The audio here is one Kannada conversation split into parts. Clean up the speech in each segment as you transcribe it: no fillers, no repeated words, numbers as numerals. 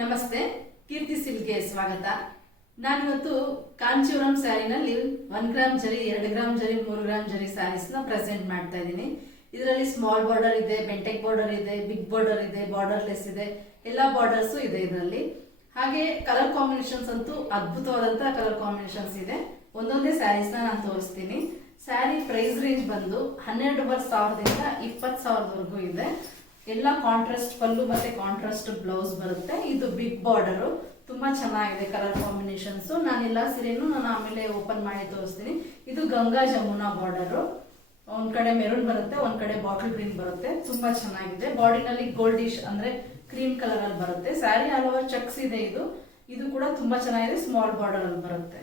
ನಮಸ್ತೆ, ಕೀರ್ತಿ ಸಿಲ್ಕ್ಗೆ ಸ್ವಾಗತ. ನಾನಿವತ್ತು ಕಾಂಚೀವರಂ ಸ್ಯಾರಿನಲ್ಲಿ 1 ಗ್ರಾಮ್ ಜರಿ, 2 ಗ್ರಾಮ್ ಜರಿ, 3 ಗ್ರಾಮ್ ಜರಿ ಸ್ಯಾರೀಸ್ ನ ಪ್ರೆಸೆಂಟ್ ಮಾಡ್ತಾ ಇದ್ದೀನಿ. ಇದರಲ್ಲಿ ಸ್ಮಾಲ್ ಬಾರ್ಡರ್ ಇದೆ, ಬೆಂಟೆಕ್ ಬಾರ್ಡರ್ ಇದೆ, ಬಿಗ್ ಬಾರ್ಡರ್ ಇದೆ, ಬಾರ್ಡರ್ಲೆಸ್ ಇದೆ, ಎಲ್ಲಾ ಬಾರ್ಡರ್ಸ್ ಇದೆ ಇದರಲ್ಲಿ. ಹಾಗೆ ಕಲರ್ ಕಾಂಬಿನೇಷನ್ಸ್ ಅಂತೂ ಅದ್ಭುತವಾದಂತಹ ಕಲರ್ ಕಾಂಬಿನೇಷನ್ಸ್ ಇದೆ. ಒಂದೊಂದೇ ಸ್ಯಾರೀಸ್ ನಾನು ತೋರಿಸ್ತೀನಿ. ಸ್ಯಾರಿ ಪ್ರೈಸ್ ರೇಂಜ್ ಬಂದು 12,500ದಿಂದ 20,000ವರೆಗೂ ಇದೆ. ಎಲ್ಲ ಕಾಂಟ್ರಾಸ್ಟ್ ಪಲ್ಲು ಮತ್ತೆ ಕಾಂಟ್ರಾಸ್ಟ್ ಬ್ಲೌಸ್ ಬರುತ್ತೆ. ಇದು ಬಿಗ್ ಬಾರ್ಡರ್, ತುಂಬಾ ಚೆನ್ನಾಗಿದೆ ಕಲರ್ ಕಾಂಬಿನೇಷನ್ಸ್. ನಾನೆಲ್ಲ ಸೀರೆನೂ ನಾನು ಆಮೇಲೆ ಓಪನ್ ಮಾಡಿ ತೋರಿಸ್ತೀನಿ. ಇದು ಗಂಗಾ ಜಮುನಾ ಬಾರ್ಡರ್, ಒಂದ್ ಕಡೆ ಮೆರೂನ್ ಬರುತ್ತೆ, ಒಂದ್ ಕಡೆ ಬಾಟಲ್ ಗ್ರೀನ್ ಬರುತ್ತೆ. ತುಂಬಾ ಚೆನ್ನಾಗಿದೆ. ಬಾಡಿನಲ್ಲಿ ಗೋಲ್ಡಿಶ್ ಅಂದ್ರೆ ಕ್ರೀಮ್ ಕಲರ್ ಅಲ್ಲಿ ಬರುತ್ತೆ. ಸ್ಯಾರಿ ಆಲ್ ಓವರ್ ಚೆಕ್ಸ್ ಇದೆ. ಇದು ಕೂಡ ತುಂಬಾ ಚೆನ್ನಾಗಿದೆ. ಸ್ಮಾಲ್ ಬಾರ್ಡರ್ ಅಲ್ಲಿ ಬರುತ್ತೆ.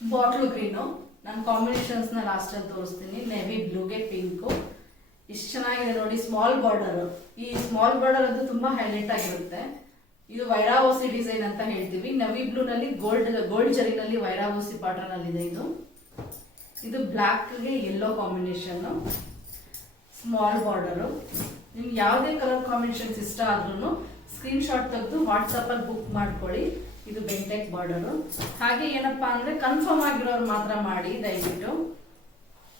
ಬಾಟಲ್ ಗ್ರೀನು ನಾನು ಕಾಂಬಿನೇಷನ್ಸ್ ನ ಲಾಸ್ಟ್ ಅಲ್ಲಿ ತೋರಿಸ್ತೀನಿ. ನೇವಿ ಬ್ಲೂಗೆ ಪಿಂಕ್, ಇಷ್ಟು ಚೆನ್ನಾಗಿದೆ ನೋಡಿ. ಸ್ಮಾಲ್ ಬಾರ್ಡರ್, ಈ ಸ್ಮಾಲ್ ಬಾರ್ಡರ್ ಅದು ತುಂಬಾ ಹೈಲೈಟ್ ಆಗಿರುತ್ತೆ. ಇದು ವೈರಾವೋಸಿ ಡಿಸೈನ್ ಅಂತ ಹೇಳ್ತೀವಿ. ನವಿ ಬ್ಲೂ ನಲ್ಲಿ ಗೋಲ್ಡ್ ಜರಿನಲ್ಲಿ ವೈರಾವೋಸಿ ಪ್ಯಾಟರ್ನ್ ಅಲ್ಲಿ ಇದೆ. ಇದು ಬ್ಲಾಕ್ ಗೆ ಯೆಲ್ಲೋ ಕಾಂಬಿನೇಷನ್, ಸ್ಮಾಲ್ ಬಾರ್ಡರ್. ನಿಮ್ಗೆ ಯಾವುದೇ ಕಲರ್ ಕಾಂಬಿನೇಷನ್ಸ್ ಇಷ್ಟ ಆದ್ರೂ ಸ್ಕ್ರೀನ್ ಶಾಟ್ ತೆಗೆದು ವಾಟ್ಸಪ್ ಅಲ್ಲಿ ಬುಕ್ ಮಾಡ್ಕೊಳ್ಳಿ. ಇದು ಬೆಂಟೆಕ್ ಬಾರ್ಡರ್. ಹಾಗೆ ಏನಪ್ಪಾ ಅಂದ್ರೆ ಕನ್ಫರ್ಮ್ ಆಗಿರೋರು ಮಾತ್ರ ಮಾಡಿ ದಯವಿಟ್ಟು.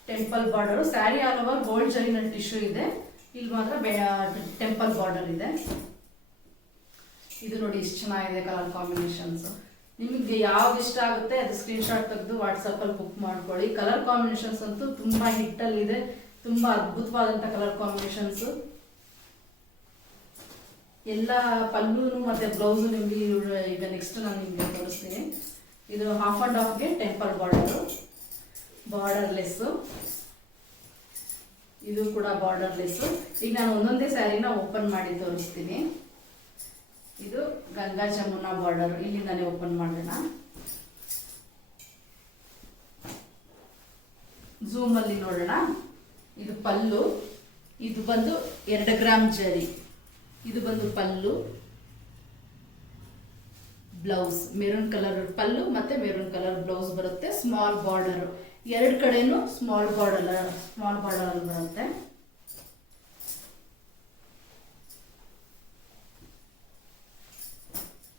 Temple border, sari all over gold ಜರಿನಲ್ಲಿ ಟಿಶ್ಯೂ ಇದೆ. ಇಲ್ಲಿ ಮಾತ್ರ ಟೆಂಪಲ್ ಬಾರ್ಡರ್ ಇದೆ. ಇದು ನೋಡಿ ಇಷ್ಟು ಚೆನ್ನಾಗಿದೆ ಕಲರ್ ಕಾಂಬಿನೇಷನ್ಸ್. ನಿಮಗೆ ಯಾವ್ದು ಇಷ್ಟ ಆಗುತ್ತೆ ಅದು ಸ್ಕ್ರೀನ್ ಶಾಟ್ ತೆಗೆದು ವಾಟ್ಸಪ್ ಅಲ್ಲಿ ಬುಕ್ ಮಾಡ್ಕೊಳ್ಳಿ. ಕಲರ್ ಕಾಂಬಿನೇಷನ್ಸ್ ಅಂತೂ ತುಂಬಾ ಹಿಟ್ ಅಲ್ಲಿ ಇದೆ. ತುಂಬಾ ಅದ್ಭುತವಾದಂತ ಕಲರ್ ಕಾಂಬಿನೇಷನ್ಸ್. ಎಲ್ಲ ಪಲ್ಲೂ ಮತ್ತೆ ಬ್ಲೌಸ್ ನಿಮ್ಗೆ ಈಗ ನೆಕ್ಸ್ಟ್ ನಾನು ನಿಮ್ಗೆ ತೋರಿಸ್ತೀನಿ. ಇದು ಹಾಫ್ ಅಂಡ್ ಹಾಫ್ಗೆ ಟೆಂಪಲ್ ಬಾರ್ಡರ್ಲೆಸ್. ಇದು ಕೂಡ ಬಾರ್ಡರ್ಲೆಸ್. ಈಗ ನಾನು ಒಂದೊಂದೇ ಸ್ಯಾರಿನ ಓಪನ್ ಮಾಡಿ ತೋರಿಸ್ತೀನಿ. ಇದು ಗಂಗಾ ಜಮುನಾ ಬಾರ್ಡರ್, ಇಲ್ಲಿಂದಾನೇ ಓಪನ್ ಮಾಡೋಣ. ಝೂಮ್ ಅಲ್ಲಿ ನೋಡೋಣ. ಇದು ಪಲ್ಲು, ಇದು ಬಂದು 2 ಗ್ರಾಮ್ ಜರಿ. ಇದು ಬಂದು ಪಲ್ಲು, ಬ್ಲೌಸ್ ಮೆರೂನ್ ಕಲರ್ ಪಲ್ಲು ಮತ್ತೆ ಮೆರೂನ್ ಕಲರ್ ಬ್ಲೌಸ್ ಬರುತ್ತೆ. ಸ್ಮಾಲ್ ಬಾರ್ಡರ್, ಎರಡು ಕಡೆನೂ ಸ್ಮಾಲ್ ಬಾರ್ಡರ್ ಅಲ್ಲಿ ಬರುತ್ತೆ.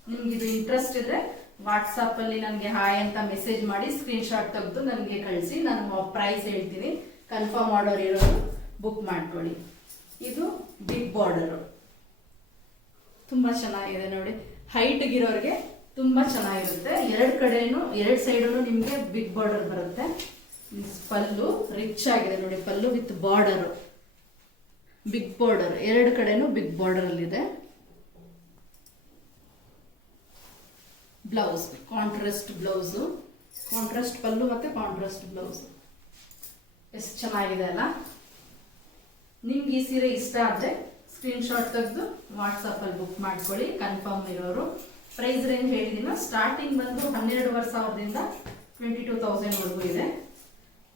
ನಿಮ್ಗೆ ಇದು ಇಂಟ್ರೆಸ್ಟ್ ಇದ್ರೆ ವಾಟ್ಸಪ್ ಅಲ್ಲಿ ನನಗೆ ಹಾಯ್ ಅಂತ ಮೆಸೇಜ್ ಮಾಡಿ ಸ್ಕ್ರೀನ್ ಶಾಟ್ ತೆಗೆದು ನನಗೆ ಕಳಿಸಿ. ನಾನು ಪ್ರೈಸ್ ಹೇಳ್ತೀನಿ. ಕನ್ಫರ್ಮ್ ಆರ್ಡರ್ ಇರೋರು ಬುಕ್ ಮಾಡ್ಕೊಳ್ಳಿ. ಇದು ಬಿಗ್ ಬಾರ್ಡರ್, ತುಂಬಾ ಚೆನ್ನಾಗಿದೆ ನೋಡಿ. ಹೈಟ್ ಇರೋರಿಗೆ ತುಂಬಾ ಚೆನ್ನಾಗಿರುತ್ತೆ. ಎರಡು ಸೈಡನ್ನು ನಿಮ್ಗೆ ಬಿಗ್ ಬಾರ್ಡರ್ ಬರುತ್ತೆ. ಪಲ್ಲು ರಿಚ್ ಆಗಿದೆ ನೋಡಿ. ಪಲ್ಲು ವಿತ್ ಬಾರ್ಡರ್, ಬಿಗ್ ಬಾರ್ಡರ್, ಎರಡು ಕಡೆನೂ ಬಿಗ್ ಬಾರ್ಡರ್ ಅಲ್ಲಿ ಇದೆ. ಬ್ಲೌಸ್ ಕಾಂಟ್ರಾಸ್ಟ್ ಬ್ಲೌಸ್, ಕಾಂಟ್ರಾಸ್ಟ್ ಪಲ್ಲು ಮತ್ತೆ ಕಾಂಟ್ರಾಸ್ಟ್ ಬ್ಲೌಸ್. ಎಷ್ಟು ಚೆನ್ನಾಗಿದೆ ಅಲ್ಲ. ನಿಮ್ಗೆ ಈ ಸೀರೆ ಇಷ್ಟ ಆದ್ರೆ ಸ್ಕ್ರೀನ್ ಶಾಟ್ ತೆಗೆದು ವಾಟ್ಸಪ್ ಅಲ್ಲಿ ಬುಕ್ ಮಾಡ್ಕೊಳ್ಳಿ. ಕನ್ಫರ್ಮ್ ಇರೋರು. ಪ್ರೈಸ್ ರೇಂಜ್ ಹೇಳಿದಿನ ಸ್ಟಾರ್ಟಿಂಗ್ ಬಂದು 12,500ದಿಂದ 22,000ವರೆಗೂ ಇದೆ.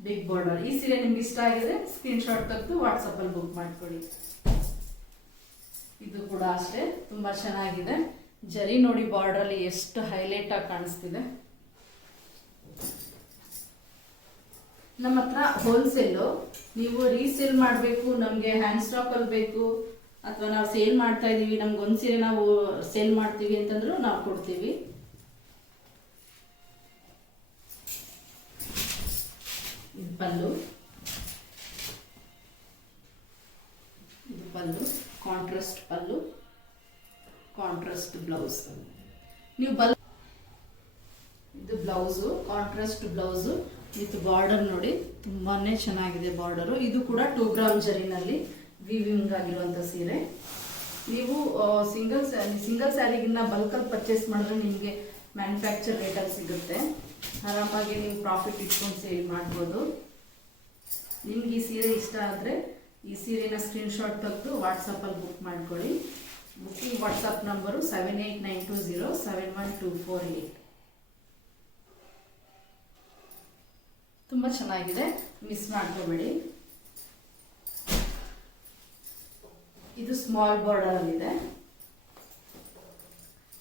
Big border. ಈ ಸೀರೆ ನಿಮ್ಗೆ ಇಷ್ಟ ಆಗಿದ್ರೆ ಸ್ಕ್ರೀನ್ ಶಾಟ್ ತೆಗೆದು ವಾಟ್ಸಪ್ ಅಲ್ಲಿ ಬುಕ್ ಮಾಡ್ಕೊಳ್ಳಿ. ಇದು ಕೂಡ ಅಷ್ಟೇ ತುಂಬಾ ಚೆನ್ನಾಗಿದೆ. ಜರಿ ನೋಡಿ ಬಾರ್ಡರ್ ಅಲ್ಲಿ ಎಷ್ಟು ಹೈಲೈಟ್ ಆಗಿ ಕಾಣಿಸ್ತಿದೆ. ನಮ್ಮ ಹತ್ರ ಹೋಲ್ಸೇಲು, ನೀವು ರೀಸೇಲ್ ಮಾಡಬೇಕು, ನಮಗೆ ಹ್ಯಾಂಡ್ ಸ್ಟಾಕ್ ಅಲ್ಲಿ ಬೇಕು, ಅಥವಾ ನಾವು ಸೇಲ್ ಮಾಡ್ತಾ ಇದೀವಿ, ನಮ್ಗೆ ಒಂದ್ ಸೀರೆ ನಾವು ಸೇಲ್ ಮಾಡ್ತೀವಿ ಅಂತಂದ್ರೂ ನಾವು ಕೊಡ್ತೀವಿ. ಇದು ಪಲ್ಲು, ಕಾಂಟ್ರಾಸ್ಟ್ ಪಲ್ಲು, ಕಾಂಟ್ರಾಸ್ಟ್ ಬ್ಲೌಸ್. ನೀವು ಇದು blouse, contrast blouse with border ನೋಡಿ. ತುಂಬಾನೇ ಚೆನ್ನಾಗಿದೆ ಬಾರ್ಡರ್. ಇದು ಕೂಡ 2 ಗ್ರಾಮ್ ಜರಿನಲ್ಲಿ ವಿವಿಂಗ್ ಆಗಿರುವಂತ ಸೀರೆ. ನೀವು ಸಿಂಗಲ್ ಸ್ಯಾರಿಗಿನ್ನ ಬಲ್ಕಲ್ಲಿ ಪರ್ಚೇಸ್ ಮಾಡಿದ್ರೆ ನಿಮಗೆ ಮ್ಯಾನುಫ್ಯಾಕ್ಚರ್ ರೇಟಲ್ಲಿ ಸಿಗುತ್ತೆ. ಆರಾಮಾಗಿ ನೀವು ಪ್ರಾಫಿಟ್ ಇಟ್ಕೊಂಡು ಸೇಲ್ ಮಾಡ್ಬೋದು. ನಿಮ್ಗೆ ಈ ಸೀರೆ ಇಷ್ಟ ಆದರೆ ಈ ಸೀರೆನ ಸ್ಕ್ರೀನ್ ಶಾಟ್ ತೆಗೆದು ವಾಟ್ಸಪ್ಪಲ್ಲಿ ಬುಕ್ ಮಾಡ್ಕೊಳ್ಳಿ. Booking WhatsApp number 7892071248. ತುಂಬ ಚೆನ್ನಾಗಿದೆ, ಮಿಸ್ ಮಾಡ್ಕೋಬೇಡಿ. ಇದು ಸ್ಮಾಲ್ ಬಾರ್ಡರ್ ಅಲ್ಲಿದೆ.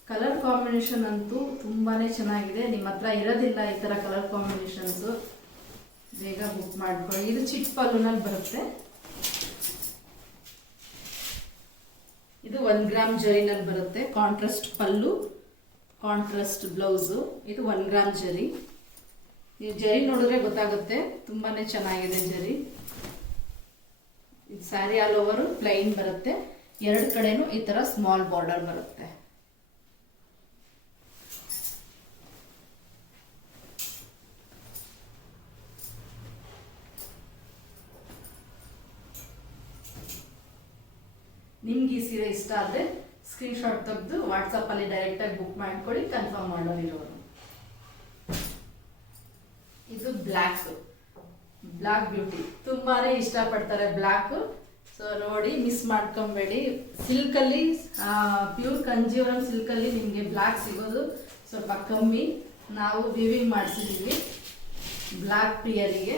ಕಲರ್ ಕಾಂಬಿನೇಷನ್ ಅಂತೂ ತುಂಬಾನೇ ಚೆನ್ನಾಗಿದೆ. ನಿಮ್ಮ ಹತ್ರ ಇರೋದಿಲ್ಲ ಈ ತರ ಕಲರ್ ಕಾಂಬಿನೇಷನ್ಸ್, ಬೇಗ ಬುಕ್ ಮಾಡ್ಕೊಳ್ಳಿ. ಇದು ಚಿಕ್ಕ ಪಲ್ಲುನಲ್ಲಿ ಬರುತ್ತೆ. ಇದು 1 ಗ್ರಾಮ್ ಜರಿನಲ್ಲಿ ಬರುತ್ತೆ. ಕಾಂಟ್ರಾಸ್ಟ್ ಪಲ್ಲು, ಕಾಂಟ್ರಾಸ್ಟ್ ಬ್ಲೌಸು. ಇದು 1 ಗ್ರಾಮ್ ಜರಿ. ಈ ಜರಿ ನೋಡಿದ್ರೆ ಗೊತ್ತಾಗುತ್ತೆ, ತುಂಬಾನೇ ಚೆನ್ನಾಗಿದೆ ಜರಿ. ಇದು ಸ್ಯಾರಿ ಆಲ್ ಓವರ್ ಪ್ಲೈನ್ ಬರುತ್ತೆ. 2 ಕಡೆನೂ ಈ ತರ ಸ್ಮಾಲ್ ಬಾರ್ಡರ್ ಬರುತ್ತೆ. ನಿಮ್ಗೆ ಈ ಸೀರೆ ಇಷ್ಟ ಆದರೆ ಸ್ಕ್ರೀನ್ಶಾಟ್ ತೆಗೆದು ವಾಟ್ಸಪ್ಪಲ್ಲಿ ಡೈರೆಕ್ಟಾಗಿ ಬುಕ್ ಮಾಡ್ಕೊಳ್ಳಿ, ಕನ್ಫರ್ಮ್ ಮಾಡೋರಿರೋರು. ಇದು ಬ್ಲ್ಯಾಕ್ ಬ್ಯೂಟಿ, ತುಂಬಾನೇ ಇಷ್ಟಪಡ್ತಾರೆ ಬ್ಲ್ಯಾಕ್. ಸೊ ನೋಡಿ, ಮಿಸ್ ಮಾಡ್ಕೊಬೇಡಿ. ಸಿಲ್ಕಲ್ಲಿ ಪ್ಯೂರ್ ಕಂಜೀವರಂ ಸಿಲ್ಕಲ್ಲಿ ನಿಮಗೆ ಬ್ಲ್ಯಾಕ್ ಸಿಗೋದು ಸ್ವಲ್ಪ ಕಮ್ಮಿ. ನಾವು ವಿವಿಂಗ್ ಮಾಡಿಸಿದ್ದೀವಿ ಬ್ಲ್ಯಾಕ್ ಪ್ರಿಯರಿಗೆ.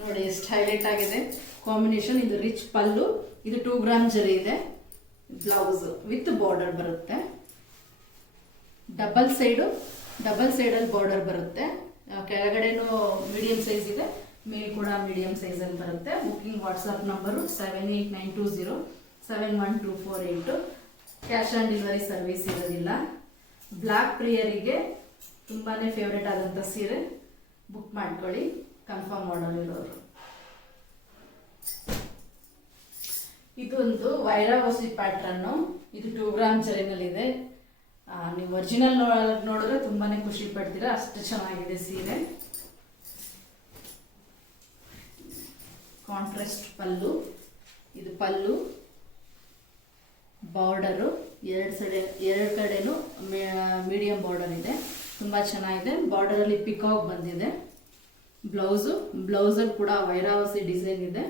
ನೋಡಿ ಎಷ್ಟು ಹೈಲೈಟ್ ಆಗಿದೆ ಕಾಂಬಿನೇಷನ್. ಇದು ರಿಚ್ ಪಲ್ಲು, ಇದು 2 ಗ್ರಾಮ್ ಜರಿ ಇದೆ. ಬ್ಲೌಸ್ ವಿತ್ ಬಾರ್ಡರ್ ಬರುತ್ತೆ. ಡಬಲ್ ಸೈಡಲ್ಲಿ ಬಾರ್ಡರ್ ಬರುತ್ತೆ. ಕೆಳಗಡೆನೂ ಮೀಡಿಯಂ ಸೈಜ್ ಇದೆ, ಮೇಲ್ ಕೂಡ ಮೀಡಿಯಂ ಸೈಜಲ್ಲಿ ಬರುತ್ತೆ. Booking WhatsApp number 7892071248. Cash on delivery service ಇರೋದಿಲ್ಲ. ಬ್ಲ್ಯಾಕ್ ಪ್ರಿಯರಿಗೆ ತುಂಬಾನೇ ಫೇವ್ರೇಟ್ ಆದಂಥ ಸೀರೆ, ಬುಕ್ ಮಾಡ್ಕೊಳ್ಳಿ, ಕನ್ಫರ್ಮ್ ಮಾಡೋರಿರೋರು. ಇದೊಂದು ವೈರಾವಸಿ ಪ್ಯಾಟ್ರನ್ನು. ಇದು 2 ಗ್ರಾಮ್ ಜರಿನಲ್ಲಿದೆ. ನೀವು ಒರಿಜಿನಲ್ ನೋಡಿದ್ರೆ ತುಂಬಾನೇ ಖುಷಿ ಪಡ್ತೀರಾ, ಅಷ್ಟು ಚೆನ್ನಾಗಿದೆ ಸೀರೆ. ಕಾಂಟ್ರಾಸ್ಟ್ ಪಲ್ಲು, ಇದು ಪಲ್ಲು, ಬಾರ್ಡರು 2 ಕಡೆನೂ ಮೀಡಿಯಂ ಬಾರ್ಡರ್ ಇದೆ. ತುಂಬಾ ಚೆನ್ನಾಗಿದೆ. ಬಾರ್ಡರ್ ಅಲ್ಲಿ ಪಿಕಾಕ್ ಬಂದಿದೆ. ಬ್ಲೌಸಲ್ಲಿ ಕೂಡ ವೈರಾವಸಿ ಡಿಸೈನ್ ಇದೆ.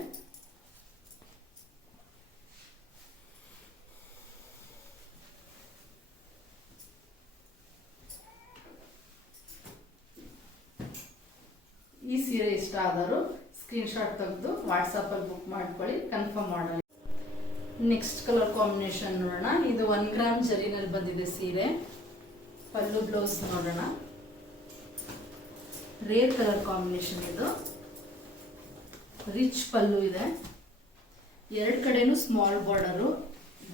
ಈ ಸೀರೆ ಇಷ್ಟ ಆದರೂ ಸ್ಕ್ರೀನ್ಶಾಟ್ ತೆಗೆದು ವಾಟ್ಸಪ್ಪಲ್ಲಿ ಬುಕ್ ಮಾಡ್ಕೊಳ್ಳಿ, ಕನ್ಫರ್ಮ್ ಮಾಡೋಣ. ನೆಕ್ಸ್ಟ್ ಕಲರ್ ಕಾಂಬಿನೇಷನ್ ನೋಡೋಣ. ಇದು 1 ಗ್ರಾಮ್ ಜರಿನಲ್ಲಿ ಬಂದಿದೆ ಸೀರೆ. ಪಲ್ಲು ಬ್ಲೌಸ್ ನೋಡೋಣ. Rare colour combination. ಇದು ರಿಚ್ ಪಲ್ಲು ಇದೆ. 2 ಕಡೆನೂ ಸ್ಮಾಲ್ ಬಾರ್ಡರು,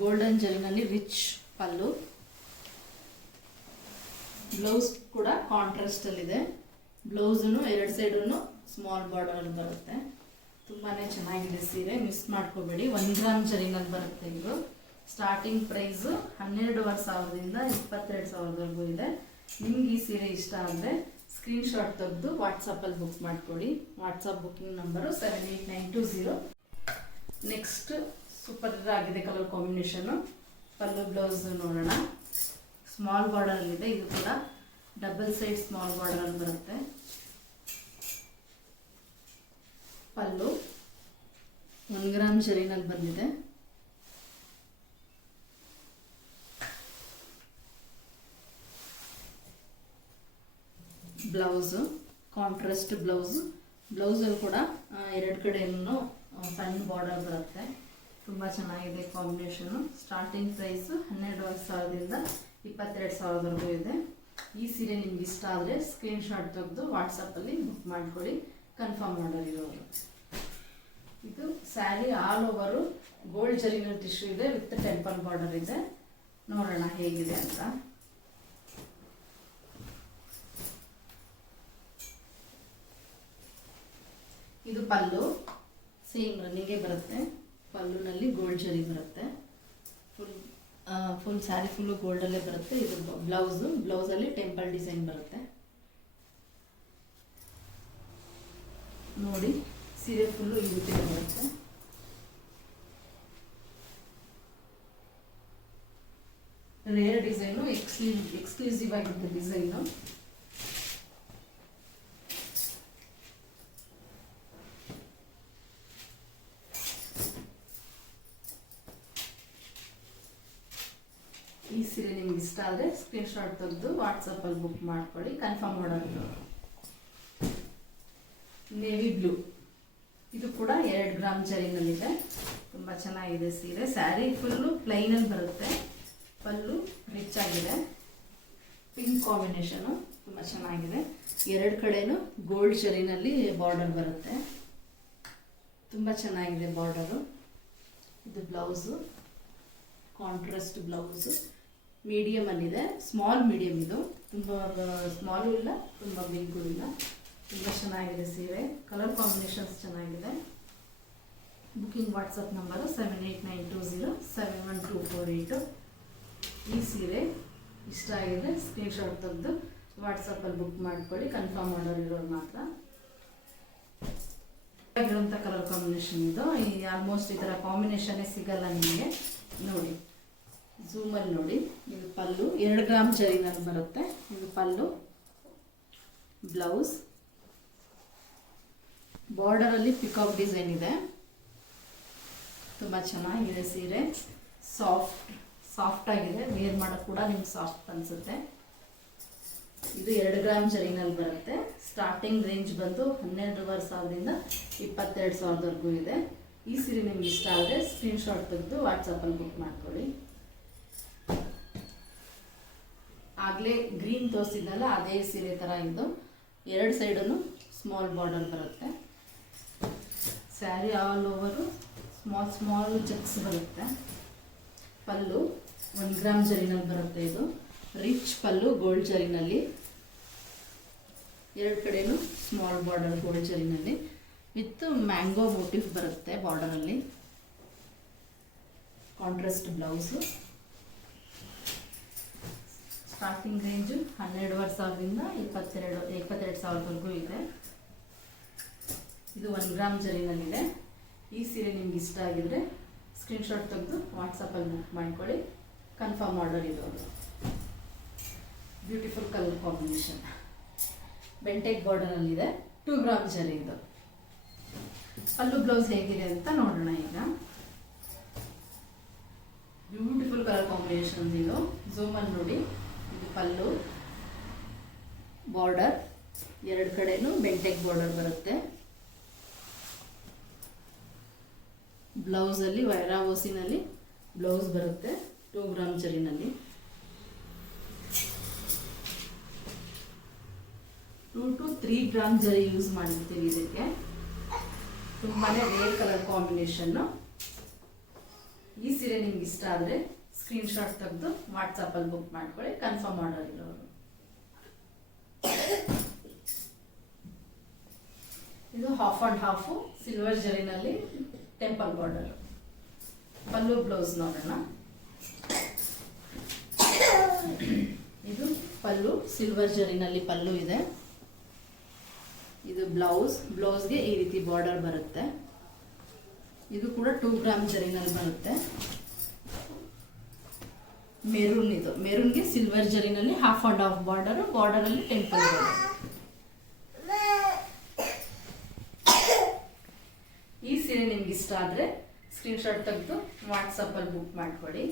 ಗೋಲ್ಡನ್ ಜರಿನಲ್ಲಿ ರಿಚ್ ಪಲ್ಲು. ಬ್ಲೌಸ್ ಕೂಡ ಕಾಂಟ್ರಾಸ್ಟ್ ಅಲ್ಲಿದೆ. ಬ್ಲೌಸನ್ನು 2 ಸೈಡನ್ನು ಸ್ಮಾಲ್ ಬಾರ್ಡರ್ ಅಲ್ಲಿ ಬರುತ್ತೆ. ತುಂಬಾನೇ ಚೆನ್ನಾಗಿದೆ ಸೀರೆ, ಮಿಸ್ ಮಾಡ್ಕೋಬೇಡಿ. 1 ಗ್ರಾಮ್ ಜರಿನಲ್ಲಿ ಬರುತ್ತೆ. ಇದು ಸ್ಟಾರ್ಟಿಂಗ್ ಪ್ರೈಸ್ 12,500ದಿಂದ 22,000ವರೆಗೂ ಇದೆ. ನಿಮ್ಗೆ ಈ ಸೀರೆ ಇಷ್ಟ ಆದರೆ ಸ್ಕ್ರೀನ್ಶಾಟ್ ತೆಗೆದು ವಾಟ್ಸಪ್ಪಲ್ಲಿ ಬುಕ್ ಮಾಡ್ಕೊಳ್ಳಿ. WhatsApp booking number 789207. Next super ಆಗಿದೆ ಕಲರ್ ಕಾಂಬಿನೇಷನು. ಪಲ್ಲು ಬ್ಲೌಸ್ ನೋಡೋಣ. ಸ್ಮಾಲ್ ಬಾರ್ಡರ್ ಅಲ್ಲಿದೆ. ಇದು ಕೂಡ ಡಬಲ್ ಸೈಡ್ ಸ್ಮಾಲ್ ಬಾರ್ಡರ್ ಅಲ್ಲಿ ಬರುತ್ತೆ. ಪಲ್ಲು 1 ಗ್ರಾಮ್ ಜರಿನಲ್ಲಿ ಬಂದಿದೆ. ಬ್ಲೌಸು ಕಾಂಟ್ರಾಸ್ಟ್ ಬ್ಲೌಸಲ್ಲಿ ಕೂಡ 2 ಕಡೆಯೂ ಸಣ್ಣ ಬಾರ್ಡರ್ ಬರುತ್ತೆ. ತುಂಬ ಚೆನ್ನಾಗಿದೆ ಕಾಂಬಿನೇಷನು. ಸ್ಟಾರ್ಟಿಂಗ್ ಪ್ರೈಸು 12,500ದಿಂದ 22,000ವರೆಗೂ ಇದೆ. ಈ ಸೀರೆ ನಿಮ್ಗೆ ಇಷ್ಟ ಆದರೆ ಸ್ಕ್ರೀನ್ಶಾಟ್ ತೆಗೆದು ವಾಟ್ಸಪ್ಪಲ್ಲಿ ಬುಕ್ ಮಾಡ್ಕೊಳ್ಳಿ, ಕನ್ಫರ್ಮ್ ಮಾಡೋರಿರೋರು. ಇದು ಸ್ಯಾರಿ ಆಲ್ ಓವರು ಗೋಲ್ಡ್ ಜರಿನ ಟಿಶ್ಯೂ ಇದೆ, ವಿತ್ ಟೆಂಪಲ್ ಬಾರ್ಡರ್ ಇದೆ. ನೋಡೋಣ ಹೇಗಿದೆ ಅಂತ. ಇದು ಪಲ್ಲು, ಸೇಮ್ ರನ್ನಿಂಗೇ ಬರುತ್ತೆ. ಪಲ್ಲುನಲ್ಲಿ ಗೋಲ್ಡ್ ಜರಿ ಬರುತ್ತೆ. ಫುಲ್ ಸ್ಯಾರಿ ಫುಲ್ಲು ಗೋಲ್ಡಲ್ಲೇ ಬರುತ್ತೆ. ಇದು ಬ್ಲೌಸಲ್ಲಿ ಟೆಂಪಲ್ ಡಿಸೈನ್ ಬರುತ್ತೆ. ನೋಡಿ, ಸೀರೆ ಫುಲ್ಲು ಈ ರೀತಿ ಬರುತ್ತೆ. ರೇರ್ ಡಿಸೈನು, ಎಕ್ಸ್ಕ್ಲೂಸಿವ್ ಆಗಿರುತ್ತೆ ಡಿಸೈನು. ಈ ಸೀರೆ ನಿಮ್ಗೆ ಇಷ್ಟ ಆದರೆ ಸ್ಕ್ರೀನ್ಶಾಟ್ ತೆಗೆದು ವಾಟ್ಸಪ್ಪಲ್ಲಿ ಬುಕ್ ಮಾಡ್ಕೊಳ್ಳಿ, ಕನ್ಫರ್ಮ್ ಮಾಡೋದು. ನೇವಿ ಬ್ಲೂ, ಇದು ಕೂಡ 2 ಗ್ರಾಮ್ ಜರಿನಲ್ಲಿದೆ. ತುಂಬ ಚೆನ್ನಾಗಿದೆ ಸೀರೆ. ಸ್ಯಾರಿ ಫುಲ್ಲು ಪ್ಲೈನಲ್ಲಿ ಬರುತ್ತೆ. ಪಲ್ಲು ರಿಚ್ ಆಗಿದೆ. ಪಿಂಕ್ ಕಾಂಬಿನೇಷನು ತುಂಬ ಚೆನ್ನಾಗಿದೆ. 2 ಕಡೆನೂ ಗೋಲ್ಡ್ ಜರಿನಲ್ಲಿ ಬಾರ್ಡರ್ ಬರುತ್ತೆ. ತುಂಬ ಚೆನ್ನಾಗಿದೆ ಬಾರ್ಡರು. ಇದು ಬ್ಲೌಸು ಕಾಂಟ್ರಾಸ್ಟ್ ಬ್ಲೌಸ್ ಮೀಡಿಯಮ್ ಅಲ್ಲಿದೆ, ಸ್ಮಾಲ್ ಮೀಡಿಯಮ್ ಇದು, ತುಂಬ ಸ್ಮಾಲು ಇಲ್ಲ ತುಂಬ ಬಿಗ್ಗೂ ಇಲ್ಲ, ತುಂಬ ಚೆನ್ನಾಗಿದೆ ಸೀರೆ. ಕಲರ್ ಕಾಂಬಿನೇಷನ್ಸ್ ಚೆನ್ನಾಗಿದೆ. Booking WhatsApp number 7892071248. ಈ ಸೀರೆ ಇಷ್ಟ ಆಗಿದೆ ಸ್ಕ್ರೀನ್ಶಾಟ್ ತೆಗೆದು ವಾಟ್ಸಪ್ಪಲ್ಲಿ ಬುಕ್ ಮಾಡ್ಕೊಳ್ಳಿ. ಕನ್ಫರ್ಮ್ ಆರ್ಡರ್ ಇರೋರು ಮಾತ್ರ. ಇರುವಂಥ ಕಲರ್ ಕಾಂಬಿನೇಷನ್ ಇದು. ಆಲ್ಮೋಸ್ಟ್ ಈ ಥರ ಕಾಂಬಿನೇಷನ್ನೇ ಸಿಗಲ್ಲ ನಿಮಗೆ. ನೋಡಿ ಝೂಮಲ್ಲಿ ನೋಡಿ, ಇದು ಪಲ್ಲು 2 ಗ್ರಾಮ್ ಜರಿನಲ್ಲಿ ಬರುತ್ತೆ. ಇದು ಪಲ್ಲು, ಬ್ಲೌಸ್, ಬಾರ್ಡರಲ್ಲಿ ಪಿಕಾಕ್ ಡಿಸೈನ್ ಇದೆ. ತುಂಬ ಚೆನ್ನಾಗಿದೆ ಸೀರೆ. ಸಾಫ್ಟ್ ಆಗಿದೆ, ವೇರ್ ಮಾಡೋಕ್ಕೆ ಕೂಡ ನಿಮ್ಗೆ ಸಾಫ್ಟ್ ಅನಿಸುತ್ತೆ. ಇದು 2 ಗ್ರಾಮ್ ಜರಿನಲ್ಲಿ ಬರುತ್ತೆ. ಸ್ಟಾರ್ಟಿಂಗ್ ರೇಂಜ್ ಬಂದು 12,500ದಿಂದ 22,000ವರೆಗೂ ಇದೆ. ಈ ಸೀರೆ ನಿಮ್ಗೆ ಇಷ್ಟ ಆದರೆ ಸ್ಕ್ರೀನ್ಶಾಟ್ ತೆಗೆದು ವಾಟ್ಸಪ್ಪಲ್ಲಿ ಬುಕ್ ಮಾಡ್ಕೊಳ್ಳಿ. ಆಗಲೇ ಗ್ರೀನ್ ತೋರಿಸಿದ್ನಲ್ಲ ಅದೇ ಸೀರೆ ಥರ ಇದು. 2 ಸೈಡನ್ನು ಸ್ಮಾಲ್ ಬಾರ್ಡರ್ ಬರುತ್ತೆ. Sari all over small cheques ಬರುತ್ತೆ. ಪಲ್ಲು 1 ಗ್ರಾಮ್ ಜರಿನಲ್ಲಿ ಬರುತ್ತೆ. ಇದು ರಿಚ್ ಪಲ್ಲು ಗೋಲ್ಡ್ ಜರಿನಲ್ಲಿ, 2 ಕಡೆನೂ ಸ್ಮಾಲ್ ಬಾರ್ಡರ್ ಗೋಲ್ಡ್ ಜರಿನಲ್ಲಿ ವಿತ್ ಮ್ಯಾಂಗೋ ಮೋಟಿಫ್ ಬರುತ್ತೆ ಬಾರ್ಡರಲ್ಲಿ. Contrast blouse. ಸ್ಟಾರ್ಟಿಂಗ್ ರೇಂಜು 12,500ದಿಂದ 22,000ವರೆಗೂ ಇದೆ. ಇದು 1 ಗ್ರಾಮ್ ಜರಿನಲ್ಲಿದೆ. ಈ ಸೀರೆ ನಿಮ್ಗೆ ಇಷ್ಟ ಆಗಿದ್ರೆ ಸ್ಕ್ರೀನ್ಶಾಟ್ ತೆಗೆದು ವಾಟ್ಸಪ್ಪಲ್ಲಿ ಬುಕ್ ಮಾಡ್ಕೊಳ್ಳಿ. ಕನ್ಫರ್ಮ್ ಆರ್ಡರ್ ಇರೋದು. Beautiful colour combination. ಬೆಂಟೆಕ್ ಬಾರ್ಡರಲ್ಲಿದೆ. 2 ಗ್ರಾಮ್ ಜರಿ ಇದು. ಪಲ್ಲು ಬ್ಲೌಸ್ ಹೇಗಿದೆ ಅಂತ ನೋಡೋಣ ಈಗ. ಬ್ಯೂಟಿಫುಲ್ ಕಲರ್ ಕಾಂಬಿನೇಷನ್ ಇದು. ಝೂಮಲ್ಲಿ ನೋಡಿ, ಇದು ಪಲ್ಲು, ಬಾರ್ಡರ್ 2 ಕಡೆನೂ ಬೆಂಟೆಕ್ ಬಾರ್ಡರ್ ಬರುತ್ತೆ. ಬ್ಲೌಸಲ್ಲಿ ವೈರಾ ಓಸಿನಲ್ಲಿ ಬ್ಲೌಸ್ ಬರುತ್ತೆ 2 ಗ್ರಾಮ್ ಜರಿನಲ್ಲಿ. 2 to 3 ಗ್ರಾಮ್ ಜರಿ ಯೂಸ್ ಮಾಡಿರ್ತೀವಿ ಇದಕ್ಕೆ. ತುಂಬಾ ರೇರ್ ಕಲರ್ ಕಾಂಬಿನೇಷನ್ನು. ಈ ಸೀರೆ ನಿಮ್ಗೆ ಇಷ್ಟ ಆದರೆ ಸ್ಕ್ರೀನ್ಶಾಟ್ ತೆಗೆದು ವಾಟ್ಸಪ್ಪಲ್ಲಿ ಬುಕ್ ಮಾಡ್ಕೊಳ್ಳಿ. ಕನ್ಫರ್ಮ್ ಆರ್ಡರ್ ಇರೋರು. ಇದು ಹಾಫ್ ಆ್ಯಂಡ್ ಹಾಫು ಸಿಲ್ವರ್ ಜರಿನಲ್ಲಿ ಟೆಂಪಲ್ ಬಾರ್ಡರ್. ಪಲ್ಲು ಬ್ಲೌಸ್ ನೋಡೋಣ. ಇದು ಪಲ್ಲು, ಸಿಲ್ವರ್ ಜರಿನಲ್ಲಿ ಪಲ್ಲು ಇದೆ. ಇದು ಬ್ಲೌಸ್ಗೆ ಈ ರೀತಿ ಬಾರ್ಡರ್ ಬರುತ್ತೆ. ಇದು ಕೂಡ 2 ಗ್ರಾಮ್ ಜರಿನಲ್ಲಿ ಬರುತ್ತೆ. ಮೆರೂನ್ ಇದು. ಮೆರೂನ್ಗೆ ಸಿಲ್ವರ್ ಜರಿನಲ್ಲಿ ಹಾಫ್ ಆ್ಯಂಡ್ ಹಾಫ್ ಬಾರ್ಡರಲ್ಲಿ ಟೆಂಪಲ್ ಬಾರ್ಡರ್. ಈ ಸೀರೆ ನಿಮ್ಗೆ ಇಷ್ಟ ಆದರೆ ಸ್ಕ್ರೀನ್ಶಾಟ್ ತೆಗೆದು ವಾಟ್ಸಪ್ಪಲ್ಲಿ ಬುಕ್ ಮಾಡ್ಕೊಳ್ಳಿ.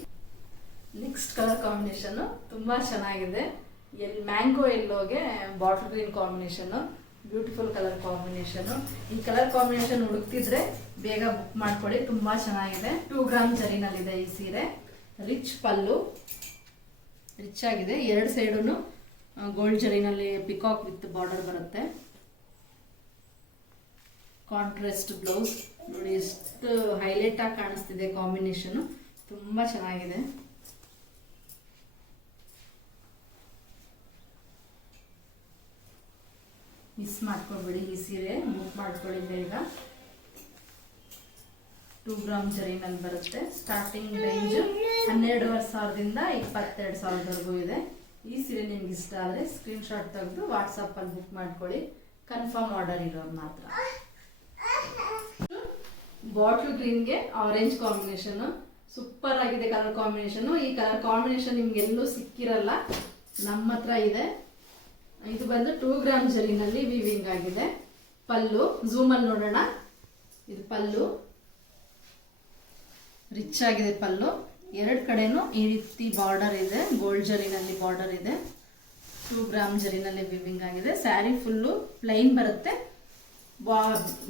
ನೆಕ್ಸ್ಟ್ ಕಲರ್ ಕಾಂಬಿನೇಷನ್ನು ತುಂಬ ಚೆನ್ನಾಗಿದೆ. ಮ್ಯಾಂಗೋ ಎಲ್ಲೋಗೆ ಬಾಟಲ್ ಗ್ರೀನ್ ಕಾಂಬಿನೇಷನ್ನು. ಬ್ಯೂಟಿಫುಲ್ ಕಲರ್ ಕಾಂಬಿನೇಷನ್ನು. ಈ ಕಲರ್ ಕಾಂಬಿನೇಷನ್ ಹುಡುಕ್ತಿದ್ರೆ ಬೇಗ ಬುಕ್ ಮಾಡ್ಕೊಳ್ಳಿ. ತುಂಬ ಚೆನ್ನಾಗಿದೆ. 2 ಗ್ರಾಮ್ ಜರಿನಲ್ಲಿದೆ ಈ ಸೀರೆ. ರಿಚ್ ಪಲ್ಲು, ರಿಚ್ ಆಗಿದೆ. 2 ಸೈಡೂ ಗೋಲ್ಡ್ ಜರಿನಲ್ಲಿ ಪಿಕಾಕ್ ವಿತ್ ಬಾರ್ಡರ್ ಬರುತ್ತೆ. ಕಾಂಟ್ರಾಸ್ಟ್ ಬ್ಲೌಸ್ ನೋಡಿ, ಎಷ್ಟು ಹೈಲೈಟ್ ಆಗಿ ಕಾಣಿಸ್ತಿದೆ ಕಾಂಬಿನೇಷನು. ತುಂಬ ಚೆನ್ನಾಗಿದೆ. ಮಿಸ್ ಮಾಡ್ಕೊಬೇಡಿ ಈ ಸೀರೆ, ಬುಕ್ ಮಾಡ್ಕೊಳ್ಳಿ ಬೇಗ. 2 ಗ್ರಾಮ್ ಜರಿನಲ್ಲಿ ಬರುತ್ತೆ. ಸ್ಟಾರ್ಟಿಂಗ್ ರೇಂಜ್ 12,500ದಿಂದ 22,000ವರೆಗೂ ಇದೆ. ಈ ಸೀರೆ ನಿಮ್ಗೆ ಇಷ್ಟ ಆದರೆ ಸ್ಕ್ರೀನ್ಶಾಟ್ ತೆಗೆದು ವಾಟ್ಸಪ್ಪಲ್ಲಿ ಬುಕ್ ಮಾಡ್ಕೊಳ್ಳಿ. ಕನ್ಫರ್ಮ್ ಆರ್ಡರ್ ಇರೋರು ಮಾತ್ರ. ಬಾಟಲ್ ಗ್ರೀನ್ಗೆ ಆರೆಂಜ್ ಕಾಂಬಿನೇಷನ್ ಸೂಪರ್ ಆಗಿದೆ ಕಲರ್ ಕಾಂಬಿನೇಷನ್. ಈ ಕಲರ್ ಕಾಂಬಿನೇಷನ್ ನಿಮ್ಗೆ ಎಲ್ಲೂ ಸಿಕ್ಕಿರಲ್ಲ, ನಮ್ಮ ಹತ್ರ ಇದೆ. ಇದು ಬಂದು 2 ಗ್ರಾಮ್ ಜರಿನಲ್ಲಿ ವೀವಿಂಗ್ ಆಗಿದೆ. ಪಲ್ಲು ಝೂಮಲ್ಲಿ ನೋಡೋಣ. ಇದು ಪಲ್ಲು, ರಿಚ್ ಆಗಿದೆ ಪಲ್ಲು. 2 ಕಡೆನೂ ಈ ರೀತಿ ಬಾರ್ಡರ್ ಇದೆ, ಗೋಲ್ಡ್ ಜರಿನಲ್ಲಿ ಬಾರ್ಡರ್ ಇದೆ. 2 ಗ್ರಾಮ್ ಜರಿನಲ್ಲಿ ವೀವಿಂಗ್ ಆಗಿದೆ. ಸ್ಯಾರಿ ಫುಲ್ಲು ಪ್ಲೈನ್ ಬರುತ್ತೆ.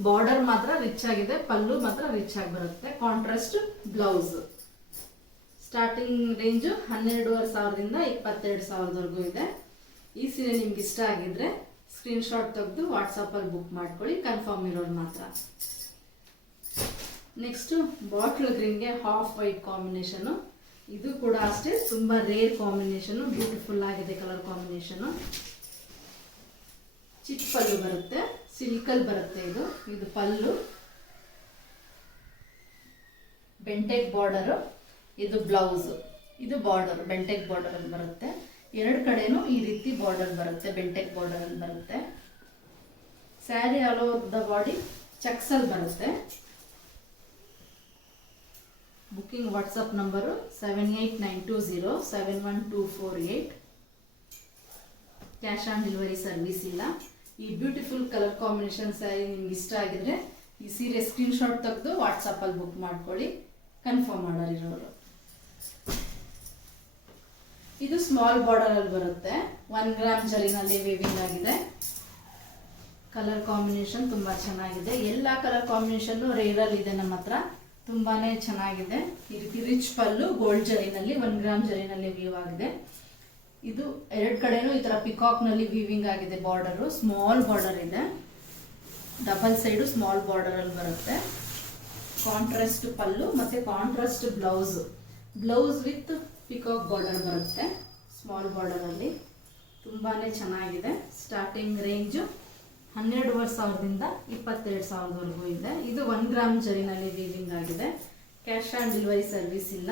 ಬಾರ್ಡರ್ ಮಾತ್ರ ರಿಚ್ ಆಗಿದೆ, ಪಲ್ಲು ಮಾತ್ರ ರಿಚ್ ಆಗಿ ಬರುತ್ತೆ. Contrast blouse. ಸ್ಟಾರ್ಟಿಂಗ್ ರೇಂಜು 12,500ದಿಂದ 22,000ವರೆಗೂ ಇದೆ. ಈ ಸೀರೆ ನಿಮ್ಗೆ ಇಷ್ಟ ಆಗಿದ್ರೆ ಸ್ಕ್ರೀನ್ಶಾಟ್ ತೆಗೆದು ವಾಟ್ಸಪ್ಪಲ್ಲಿ ಬುಕ್ ಮಾಡ್ಕೊಳ್ಳಿ. ಕನ್ಫರ್ಮ್ ಇರೋರು ಮಾತ್ರ. ನೆಕ್ಸ್ಟು ಬಾಟ್ಲ್ ಗ್ರೀನ್ಗೆ ಹಾಫ್ ವೈಟ್ ಕಾಂಬಿನೇಷನು. ಇದು ಕೂಡ ಅಷ್ಟೇ ತುಂಬಾ ರೇರ್ ಕಾಂಬಿನೇಷನ್, ಬ್ಯೂಟಿಫುಲ್ ಆಗಿದೆ ಕಲರ್ ಕಾಂಬಿನೇಷನ್. ಚಿಕ್ಕ ಪಲ್ಲು ಬರುತ್ತೆ, ಸಿಲ್ಕಲ್ ಬರುತ್ತೆ. ಇದು ಪಲ್ಲು, ಬೆಂಟೆಕ್ ಬಾರ್ಡರ್. ಇದು ಬ್ಲೌಸ್, ಇದು ಬಾರ್ಡರ್ ಬೆಂಟೆಕ್ ಬಾರ್ಡರ್ ಅಲ್ಲಿ ಬರುತ್ತೆ. ಎರಡು ಕಡೆನೂ ಈ ರೀತಿ ಬಾರ್ಡರ್ ಬರುತ್ತೆ, ಬೆಂಟೆಕ್ ಬಾರ್ಡರ್ ಅಲ್ಲಿ ಬರುತ್ತೆ. Sari all over the body ಚೆಕ್ಸಲ್ಲಿ ಬರುತ್ತೆ. Booking WhatsApp number 7892071248. Cash on delivery service ಇಲ್ಲ. ಈ ಬ್ಯೂಟಿಫುಲ್ ಕಲರ್ ಕಾಂಬಿನೇಷನ್ ಸ್ಯಾರಿ ನಿಮ್ಗೆ ಇಷ್ಟ ಆಗಿದ್ರೆ ಈ ಸೀರೆ ಸ್ಕ್ರೀನ್ಶಾಟ್ ತೆಗೆದು ವಾಟ್ಸಪ್ಪಲ್ಲಿ ಬುಕ್ ಮಾಡ್ಕೊಳ್ಳಿ, ಕನ್ಫರ್ಮ್ ಮಾಡೋರಿರೋರು. ಇದು ಸ್ಮಾಲ್ ಬಾರ್ಡರ್ ಅಲ್ಲಿ ಬರುತ್ತೆ, 1 ಗ್ರಾಮ್ ಜರಿನಲ್ಲಿ ವೇವಿಂಗ್ ಆಗಿದೆ. ಕಲರ್ ಕಾಂಬಿನೇಷನ್ ತುಂಬಾ ಚೆನ್ನಾಗಿದೆ. ಎಲ್ಲ ಕಲರ್ ಕಾಂಬಿನೇಷನ್ ರೇರಲ್ಲಿ ಇದೆ ನಮ್ಮ ಹತ್ರ, ತುಂಬಾನೇ ಚೆನ್ನಾಗಿದೆ. ಈ ರೀತಿ ರಿಚ್ ಪಲ್ಲು, ಗೋಲ್ಡ್ ಜರಿನಲ್ಲಿ 1 ಗ್ರಾಮ್ ಜರಿನಲ್ಲಿ ವೀವ್ ಆಗಿದೆ. ಇದು ಎರಡು ಕಡೆನೂ ಈ ತರ ಪಿಕಾಕ್ ನಲ್ಲಿ ವೀವಿಂಗ್ ಆಗಿದೆ. ಬಾರ್ಡರ್ ಸ್ಮಾಲ್ ಬಾರ್ಡರ್ ಇದೆ, ಡಬಲ್ ಸೈಡು ಸ್ಮಾಲ್ ಬಾರ್ಡರ್ ಅಲ್ಲಿ ಬರುತ್ತೆ. ಕಾಂಟ್ರಾಸ್ಟ್ ಪಲ್ಲು ಮತ್ತೆ contrast blouse, blouse with peacock border ಬರುತ್ತೆ ಸ್ಮಾಲ್ ಬಾರ್ಡರ್ ಅಲ್ಲಿ. ತುಂಬಾನೇ ಚೆನ್ನಾಗಿದೆ. ಸ್ಟಾರ್ಟಿಂಗ್ ರೇಂಜ್ 12,500ದಿಂದ 22,000ವರೆಗೂ ಇದೆ. ಇದು 1 ಗ್ರಾಮ್ ಜರಿನಲ್ಲಿ ವೀವಿಂಗ್ ಆಗಿದೆ. ಕ್ಯಾಶ್ ಆನ್ ಡೆಲಿವರಿ ಸರ್ವಿಸ್ ಇಲ್ಲ.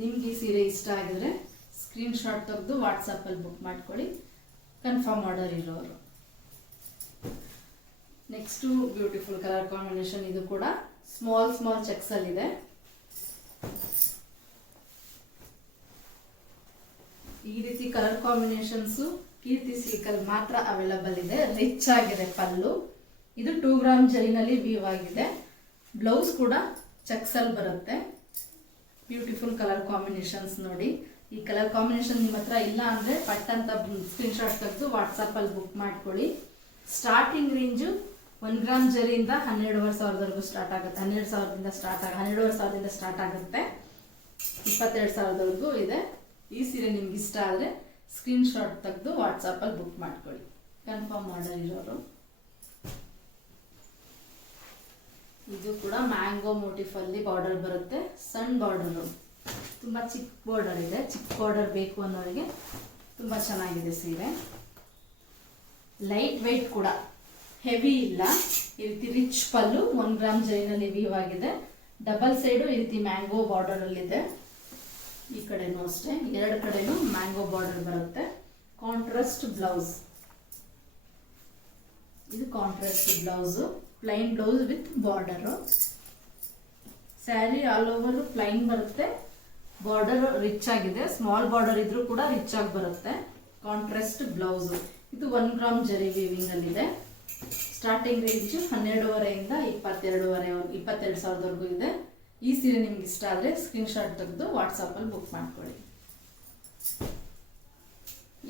ನಿಮ್ಗೆ ಈ ಸೀರೆ ಇಷ್ಟ ಆಗಿದ್ರೆ ಸ್ಕ್ರೀನ್ಶಾಟ್ ತೆಗೆದು ವಾಟ್ಸಪ್ಪಲ್ಲಿ ಬುಕ್ ಮಾಡ್ಕೊಳ್ಳಿ, ಕನ್ಫರ್ಮ್ ಆರ್ಡರ್ ಇರೋರು. Next beautiful colour combination. ಇದು ಕೂಡ ಸ್ಮಾಲ್ ಚೆಕ್ಸ್ ಅಲ್ಲಿ ಇದೆ. ಈ ರೀತಿ ಕಲರ್ ಕಾಂಬಿನೇಷನ್ಸ್ ಕೀರ್ತಿ ಸಿಲ್ಕಲ್ಲಿ ಮಾತ್ರ ಅವೈಲಬಲ್ ಇದೆ. ರಿಚ್ ಆಗಿದೆ ಪಲ್ಲು. ಇದು 2 ಗ್ರಾಮ್ ಜರಿನಲ್ಲಿ ವೀವ್ ಆಗಿದೆ. ಬ್ಲೌಸ್ ಕೂಡ ಚೆಕ್ಸ್ ಅಲ್ಲಿ ಬರುತ್ತೆ. ಬ್ಯೂಟಿಫುಲ್ ಕಲರ್ ಕಾಂಬಿನೇಷನ್ಸ್ ನೋಡಿ. ಈ ಕಲರ್ ಕಾಂಬಿನೇಷನ್ ನಿಮ್ಮ ಹತ್ರ ಇಲ್ಲ ಅಂದ್ರೆ ಪಟ್ ಅಂತ ಸ್ಕ್ರೀನ್ಶಾಟ್ ತೆಗೆದು ವಾಟ್ಸಪ್ಪಲ್ಲಿ ಬುಕ್ ಮಾಡ್ಕೊಳ್ಳಿ. ಸ್ಟಾರ್ಟಿಂಗ್ ರೇಂಜು 1 ಗ್ರಾಮ್ ಜರಿಯಿಂದ 12,500ವರೆಗೂ ಸ್ಟಾರ್ಟ್ ಆಗುತ್ತೆ. 12,000ದಿಂದ ಸ್ಟಾರ್ಟ್ ಆಗುತ್ತೆ. 22,000ವರೆಗೂ ಇದೆ. ಈ ಸೀರೆ ನಿಮ್ಗೆ ಇಷ್ಟ ಆದರೆ ಸ್ಕ್ರೀನ್ಶಾಟ್ ತೆಗೆದು ವಾಟ್ಸಪ್ಪಲ್ಲಿ ಬುಕ್ ಮಾಡ್ಕೊಳ್ಳಿ, ಕನ್ಫರ್ಮ್ ಆರ್ಡರ್ ಇರೋರು. ಇದು ಕೂಡ ಮ್ಯಾಂಗೋ ಮೋಟಿಫ್ ಅಲ್ಲಿ ಬಾರ್ಡರ್ ಬರುತ್ತೆ, ಸಣ್ಣ ಬಾರ್ಡರು, ತುಂಬಾ ಚಿಕ್ಕ ಬಾರ್ಡರ್ ಇದೆ. ಚಿಕ್ಕ ಬಾರ್ಡರ್ ಬೇಕು ಅನ್ನೋರಿಗೆ ತುಂಬಾ ಚೆನ್ನಾಗಿದೆ ಸೀರೆ. ಲೈಟ್ ವೆಯ್ಟ್ ಕೂಡ, ಹೆವಿ ಇಲ್ಲ. ಈ ರೀತಿ ರಿಚ್ ಪಲ್ಲು, 1 ಗ್ರಾಮ್ ಜರಿನಲ್ಲಿ ವೀವ್ ಆಗಿದೆ. ಡಬಲ್ ಸೈಡು ಈ ರೀತಿ ಮ್ಯಾಂಗೋ ಬಾರ್ಡರ್ ಅಲ್ಲಿದೆ. ಈ ಕಡೆನೂ ಅಷ್ಟೇ, ಎರಡು ಕಡೆನೂ ಮ್ಯಾಂಗೋ ಬಾರ್ಡರ್ ಬರುತ್ತೆ. ಕಾಂಟ್ರಾಸ್ಟ್ ಬ್ಲೌಸ್, ಇದು contrast blouse, plain blouse with border. Sari all over plain ಬರುತ್ತೆ. ಬಾರ್ಡರ್ ರಿಚ್ ಆಗಿದೆ, ಸ್ಮಾಲ್ ಬಾರ್ಡರ್ ಇದ್ರೂ ಕೂಡ ರಿಚ್ ಆಗಿ ಬರುತ್ತೆ. Contrast blouse. ಇದು 1 ಗ್ರಾಮ್ ಜರಿ ವೀವಿಂಗ್ ಅಲ್ಲಿ ಇದೆ. ಸ್ಟಾರ್ಟಿಂಗ್ ರೇಂಜ್ 12,500ದಿಂದ 22,000ವರೆಗೂ ಇದೆ. ಈ ಸೀರೆ ನಿಮ್ಗೆ ಇಷ್ಟ ಆದರೆ ಸ್ಕ್ರೀನ್ಶಾಟ್ ತೆಗೆದು ವಾಟ್ಸಪ್ಪಲ್ಲಿ ಬುಕ್ ಮಾಡ್ಕೊಳ್ಳಿ.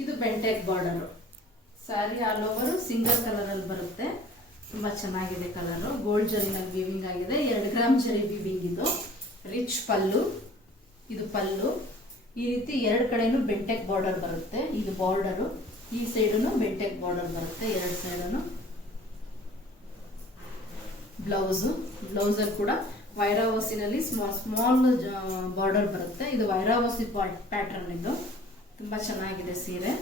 ಇದು Bentex border. Sari all over single colour ಅಲ್ಲಿ ಬರುತ್ತೆ. ತುಂಬಾ ಚೆನ್ನಾಗಿದೆ ಕಲರ್. ಗೋಲ್ಡ್ ಜರಿನಲ್ಲಿ ವೀವಿಂಗ್ ಆಗಿದೆ. 2 ಗ್ರಾಮ್ ಜರಿ ವೀವಿಂಗ್. ಇದು ರಿಚ್ ಪಲ್ಲು, ಇದು ಪಲ್ಲು. ಈ ರೀತಿ ಎರಡು ಕಡೆನೂ ಬೆಂಟೆಕ್ ಬಾರ್ಡರ್ ಬರುತ್ತೆ. ಇದು ಬಾರ್ಡರು, ಈ ಸೈಡನ್ನು ಬೆಂಟೆಕ್ ಬಾರ್ಡರ್ ಬರುತ್ತೆ, ಎರಡು ಸೈಡನ್ನು. ಬ್ಲೌಸು, ಬ್ಲೌಸಲ್ಲಿ ಕೂಡ ವೈರಾವಸಿನಲ್ಲಿ ಸ್ಮಾಲ್ ಬಾರ್ಡರ್ ಬರುತ್ತೆ. ಇದು ವೈರಾವಸಿ ಪ್ಯಾಟರ್ನ್. ಇದು ತುಂಬಾ ಚೆನ್ನಾಗಿದೆ ಸೀರೆ.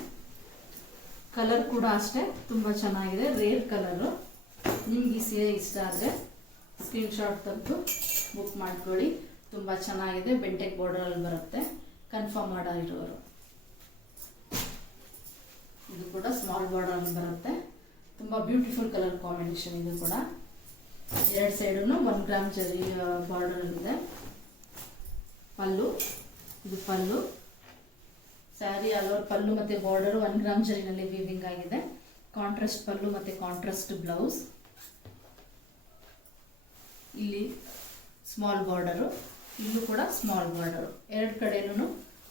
ಕಲರ್ ಕೂಡ ಅಷ್ಟೇ ತುಂಬಾ ಚೆನ್ನಾಗಿದೆ, ರೇರ್ ಕಲರು. ನಿಮ್ಗೆ ಈ ಸೀರೆ ಇಷ್ಟ ಆದರೆ ಸ್ಕ್ರೀನ್ಶಾಟ್ ತೆಗೆದು ಬುಕ್ ಮಾಡ್ಕೊಳ್ಳಿ. ತುಂಬಾ ಚೆನ್ನಾಗಿದೆ, ಬೆಂಟೆಕ್ ಬಾರ್ಡರ್ ಅಲ್ಲಿ ಬರುತ್ತೆ, ಕನ್ಫರ್ಮ್ ಮಾಡಿರೋರು. ಇದು ಕೂಡ ಸ್ಮಾಲ್ ಬಾರ್ಡರ್ ಅಲ್ಲಿ ಬರುತ್ತೆ. ತುಂಬಾ ಬ್ಯೂಟಿಫುಲ್ ಕಲರ್ ಕಾಂಬಿನೇಷನ್. ಇದು ಕೂಡ ಎರಡು ಸೈಡನ್ನು 1 ಗ್ರಾಮ್ ಜರಿ ಬಾರ್ಡರ್ ಇದೆ. ಪಲ್ಲು, ಇದು ಪಲ್ಲು. ಸ್ಯಾರಿ ಆಲ್ ಓವರ್ ಪಲ್ಲು ಮತ್ತೆ ಬಾರ್ಡರ್ 1 ಗ್ರಾಮ್ ಜರಿನಲ್ಲಿ ವೀವಿಂಗ್ ಆಗಿದೆ. ಕಾಂಟ್ರಾಸ್ಟ್ ಪಲ್ಲು ಮತ್ತೆ ಕಾಂಟ್ರಾಸ್ಟ್ ಬ್ಲೌಸ್. ಇಲ್ಲಿ ಸ್ಮಾಲ್ ಬಾರ್ಡರು, ಇಲ್ಲೂ ಕೂಡ ಸ್ಮಾಲ್ ಬಾರ್ಡರು, ಎರಡು ಕಡೆನೂ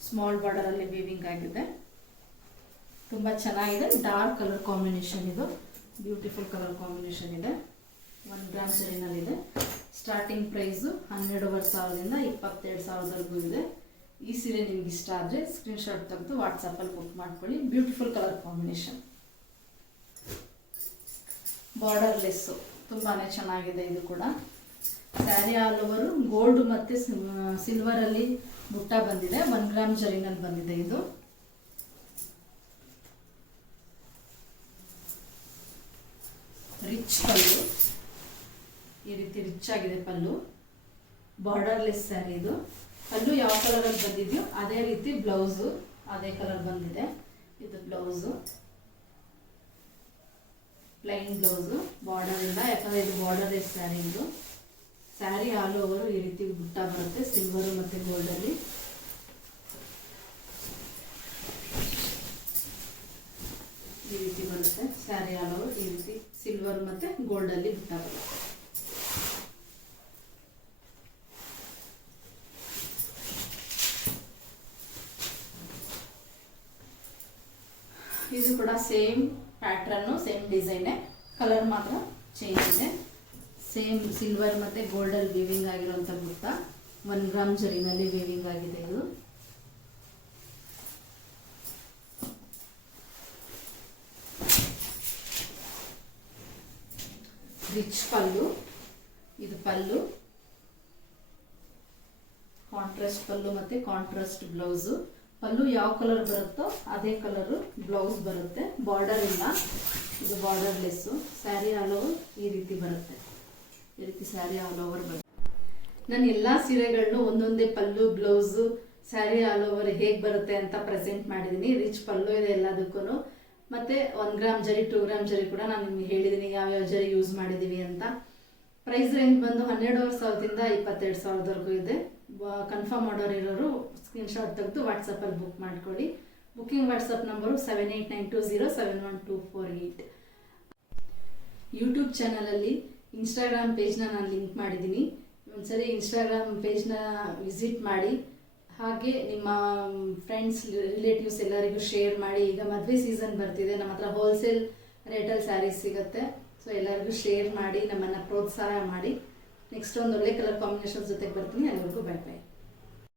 ಸ್ಮಾಲ್ ಬಾರ್ಡರ್ ಅಲ್ಲಿ ವೀವಿಂಗ್ ಆಗಿದೆ. ತುಂಬಾ ಚೆನ್ನಾಗಿದೆ, ಡಾರ್ಕ್ ಕಲರ್ ಕಾಂಬಿನೇಷನ್. ಇದು ಬ್ಯೂಟಿಫುಲ್ ಕಲರ್ ಕಾಂಬಿನೇಷನ್ ಇದೆ. 1 ಗ್ರಾಮ್ ಜರಿನಲ್ಲಿದೆ. ಸ್ಟಾರ್ಟಿಂಗ್ ಪ್ರೈಸು 12,500ದಿಂದ 22,000ವರೆಗೂ ಇದೆ. ಈ ಸೀರೆ ನಿಮ್ಗೆ ಇಷ್ಟ ಆದರೆ ಸ್ಕ್ರೀನ್ಶಾಟ್ ತೆಗೆದು ವಾಟ್ಸಪ್ಪಲ್ಲಿ ಬುಕ್ ಮಾಡ್ಕೊಳ್ಳಿ. Beautiful colour combination. Border less ತುಂಬಾನೇ ಚೆನ್ನಾಗಿದೆ. ಇದು ಕೂಡ ಸ್ಯಾರಿ ಆಲ್ ಓವರ್ ಗೋಲ್ಡ್ ಮತ್ತು ಸಿಲ್ವರಲ್ಲಿ ಬುಟ್ಟ ಬಂದಿದೆ, 1 ಗ್ರಾಮ್ ಜರಿನಲ್ಲಿ ಬಂದಿದೆ. ಇದು ರಿಚ್ ಪಲ್ಲು, ಈ ರೀತಿ ರಿಚ್ ಆಗಿದೆ ಪಲ್ಲು. ಬಾರ್ಡರ್ಲೆಸ್ ಸ್ಯಾರಿ ಇದು. ಪಲ್ಲು ಯಾವ ಕಲರಲ್ಲಿ ಬಂದಿದೆಯೋ ಅದೇ ರೀತಿ ಬ್ಲೌಸು ಅದೇ ಕಲರ್ ಬಂದಿದೆ. ಇದು ಬ್ಲೌಸು ಪ್ಲೈನ್ ಬ್ಲೌಸು, ಬಾರ್ಡರ್ ಇಲ್ಲ, ಯಾಕಂದರೆ ಇದು ಬಾರ್ಡರ್ಲೆಸ್ ಸ್ಯಾರಿ. ಇದು ಸ್ಯಾರಿ ಆಲ್ ಓವರ್ ಈ ರೀತಿ ಬುಟ್ಟ ಬರುತ್ತೆ, ಸಿಲ್ವರು ಮತ್ತು ಗೋಲ್ಡಲ್ಲಿ. ಈ ರೀತಿ ಬರುತ್ತೆ ಸ್ಯಾರಿ ಆಲ್ ಓವರ್, ಈ ರೀತಿ ಸಿಲ್ವರ್ ಮತ್ತು ಗೋಲ್ಡಲ್ಲಿ ಬುಟ್ಟ ಬರುತ್ತೆ. ಇದು ಕೂಡ ಸೇಮ್ ಪ್ಯಾಟ್ರನ್ನು, ಸೇಮ್ ಡಿಸೈನೇ, ಕಲರ್ ಮಾತ್ರ ಚೇಂಜ್ ಇದೆ. ಸೇಮ್ ಸಿಲ್ವರ್ ಮತ್ತು ಗೋಲ್ಡಲ್ಲಿ ವೀವಿಂಗ್ ಆಗಿರುವಂಥ ಬುಟ್ಟ, 1 ಗ್ರಾಮ್ ಜರಿನಲ್ಲಿ ವೀವಿಂಗ್ ಆಗಿದೆ. ಇದು ರಿಚ್ ಪಲ್ಲು, ಇದು ಪಲ್ಲು, ಕಾಂಟ್ರಾಸ್ಟ್ ಪಲ್ಲು ಮತ್ತು ಕಾಂಟ್ರಾಸ್ಟ್ ಬ್ಲೌಸು. ಪಲ್ಲು ಯಾವ ಕಲರ್ ಬರುತ್ತೋ ಅದೇ ಕಲರು ಬ್ಲೌಸ್ ಬರುತ್ತೆ, ಬಾರ್ಡರ್ ಇಲ್ಲ. ಇದು ಬಾರ್ಡರ್ಲೆಸ್ಸು. ಸ್ಯಾರಿ ಆಲ್ ಓವರ್ ಈ ರೀತಿ ಬರುತ್ತೆ, ಈ ರೀತಿ ಸ್ಯಾರಿ ಆಲ್ ಓವರ್ ಬರುತ್ತೆ. ನಾನು ಎಲ್ಲ ಸೀರೆಗಳನ್ನೂ ಒಂದೊಂದೇ ಪಲ್ಲು, ಬ್ಲೌಸು, ಸ್ಯಾರಿ ಆಲ್ ಓವರ್ ಹೇಗೆ ಬರುತ್ತೆ ಅಂತ ಪ್ರೆಸೆಂಟ್ ಮಾಡಿದ್ದೀನಿ. ರಿಚ್ ಪಲ್ಲು ಇದೆ ಎಲ್ಲದಕ್ಕೂ. ಮತ್ತು 1 ಗ್ರಾಮ್ ಜರಿ, 2 ಗ್ರಾಮ್ ಜರಿ ಕೂಡ ನಾನು ನಿಮಗೆ ಹೇಳಿದ್ದೀನಿ ಯಾವ್ಯಾವ ಜರಿ ಯೂಸ್ ಮಾಡಿದ್ದೀವಿ ಅಂತ. ಪ್ರೈಸ್ ರೇಂಜ್ ಬಂದು 12,000ದಿಂದ 22,000ವರೆಗೂ ಇದೆ. ಕನ್ಫರ್ಮ್ ಆರ್ಡರ್ ಇರೋರು ಸ್ಕ್ರೀನ್ಶಾಟ್ ತೆಗೆದು ವಾಟ್ಸಪ್ಪಲ್ಲಿ ಬುಕ್ ಮಾಡ್ಕೊಳ್ಳಿ. Booking WhatsApp number 7892071248. ಯೂಟ್ಯೂಬ್ ಚಾನಲಲ್ಲಿ ಇನ್ಸ್ಟಾಗ್ರಾಮ್ ಪೇಜ್ನ ನಾನು ಲಿಂಕ್ ಮಾಡಿದ್ದೀನಿ. ಒಂದ್ಸರಿ ಇನ್ಸ್ಟಾಗ್ರಾಮ್ ಪೇಜ್ನ ವಿಸಿಟ್ ಮಾಡಿ, ಹಾಗೆ ನಿಮ್ಮ ಫ್ರೆಂಡ್ಸ್, ರಿಲೇಟಿವ್ಸ್ ಎಲ್ಲರಿಗೂ ಶೇರ್ ಮಾಡಿ. ಈಗ ಮದುವೆ ಸೀಸನ್ ಬರ್ತಿದೆ, ನಮ್ಮ ಹತ್ರ ಹೋಲ್ಸೇಲ್ ರೇಟಲ್ಲಿ ಸ್ಯಾರೀಸ್ ಸಿಗುತ್ತೆ. ಸೊ ಎಲ್ಲರಿಗೂ ಶೇರ್ ಮಾಡಿ, ನಮ್ಮನ್ನು ಪ್ರೋತ್ಸಾಹ ಮಾಡಿ. ನೆಕ್ಸ್ಟ್ ಒಂದು ಒಳ್ಳೆ ಕಲರ್ ಕಾಂಬಿನೇಷನ್ ಜೊತೆಗೆ ಬರ್ತೀನಿ. ಎಲ್ಲರಿಗೂ ಬೈ ಬೈ.